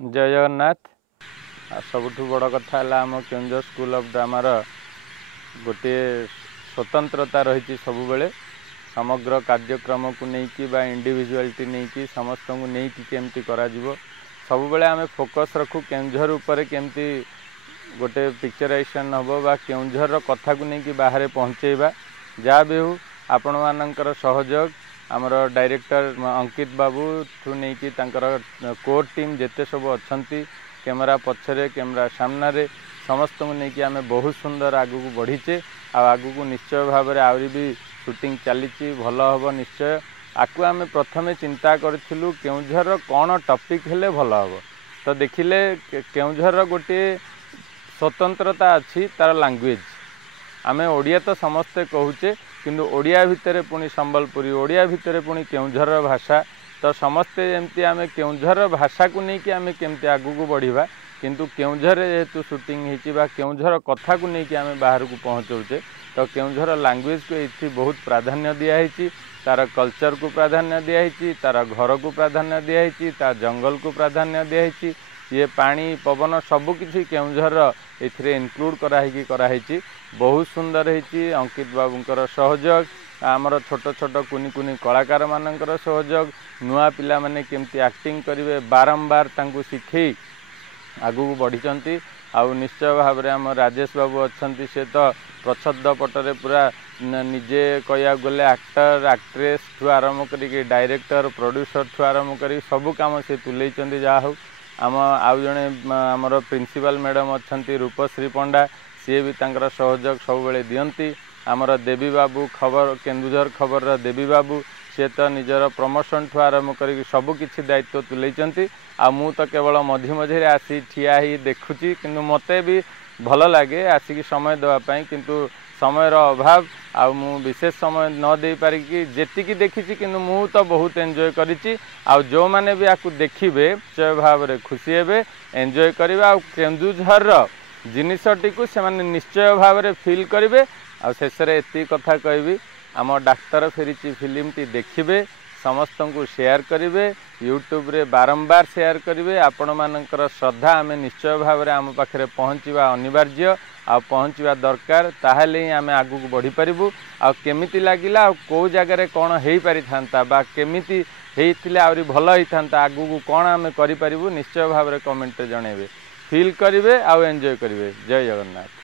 जय जगन्नाथ। सबुठ बड़ कथा आम केन्दुझर स्कूल ऑफ ड्रामार गोटे स्वतंत्रता रही सब बेले समग्र कार्यक्रम को लेकिन बा इंडिविजुआलिटी नहीं समस्त को लेकिन केमती करा सब बेले आम फोकस रखू केन्दुझर उपर केमती गोटे पिक्चराइजेशन हम बा केन्दुझर कथा को लेकिन बाहर पहुँचेबा जहाँ भी हो आपण मानकर सहयोग आमर डायरेक्टर अंकित बाबू ठू नहीं कि कोर टीम जिते सब अच्छा कैमेरा पछरे कैमेरा सामने समस्त को लेकिन आम बहुत सुंदर आगू को बढ़ीचे आगू निश्चय भाव में आहरी भी शूटिंग चली भल हम निश्चय आपको आम प्रथम चिंता करूँ केन्दुझर कौन टॉपिक हेले भल हम तो देखिले केन्दुझर गोटे स्वतंत्रता अच्छी तार लैंग्वेज आम ओडिया तो समस्ते कहूचे किंतु ओडिया भितर पुणी संबलपुरी ओडिया भितर पुणी केन्दुझर भाषा तो समस्ते जमती आम केन्दुझर भाषा को लेकिन आम केमती आगू को बढ़िबा किंतु केन्दुझर जेहेतु शूटिंग होती केन्दुझर कथा को लेकिन आम बाहर को पहुँचाऊे तो केन्दुझर लैंग्वेज को ये बहुत प्राधान्य दिखाई तार कल्चर को प्राधान्य दिखाई तार घर को प्राधान्य दिखाई तार जंगल को प्राधान्य दिखाई ये पानी पवन सबकि केन्दुझर ए इनक्लूड कराई बहुत सुंदर होती अंकित बाबूंकर सहयोग आमर छोट छोट कुनी कुनी कलाकार मानकर सहयोग नुआ पिला माने केमती एक्टिंग करेंगे बारंबार तांको शिखई आगू बढ़ी आउ निश्चय भाव में आम राजेश बाबू अच्छा से तो प्रच्छद पटरे पूरा निजे कह गले एक्टर एक्ट्रेस ठू आरंभ कर डायरेक्टर प्रोड्यूसर ठू आरंभ कर सबू कम से तुले जहाँ आम आउ जड़े आमर प्रिंसिपल मैडम अच्छा रूपश्री पंडा सी भी तांकर सहयोग सब बेले दियंती आमर देवी बाबू खबर केन्दुझर खबर देवी बाबू सी तो निजर प्रमोशन ठू आरंभ कर सबकि दायित्व तुले आ मु तो केवल मझी मझे आसी ठिया ही देखुची किंतु मते भी भल लगे आसिक समय देवाई किंतु समय अभाव आ मु विशेष समय न दे पारिकी जेतिकी देखी किंतु मु तो बहुत एंजॉय करिछि आ जो माने भी आकु देखिबे निश्चय भाव में खुशी हेबे एंजॉय करिबा आ केन्दुझर जिनिसटी को से माने निश्चय भाव में फील करेंगे आ शेष में एति कथा कहबी आम डाक्तर फेरी फिल्म टी देखिए समस्त को शेयर करेंगे यूट्यूब रे बारंबार शेयर करेंगे आपण मानकर श्रद्धा आम निश्चय भाव में आम पाखे पहुँचवा अनिवार्य आ पहुँचवा दरकार ताहले ही आम आगू को बढ़ी पारिबु आ केमिति लागिला आ को जगह कौन हो पारि थांता बा केमिति हेइथिले आउरी भल होई थांता आगू को कौन आम करि पारिबु निश्चय भाव में कमेंट जनइबे फील करेंगे आ एंजॉय करेंगे। जय जगन्नाथ।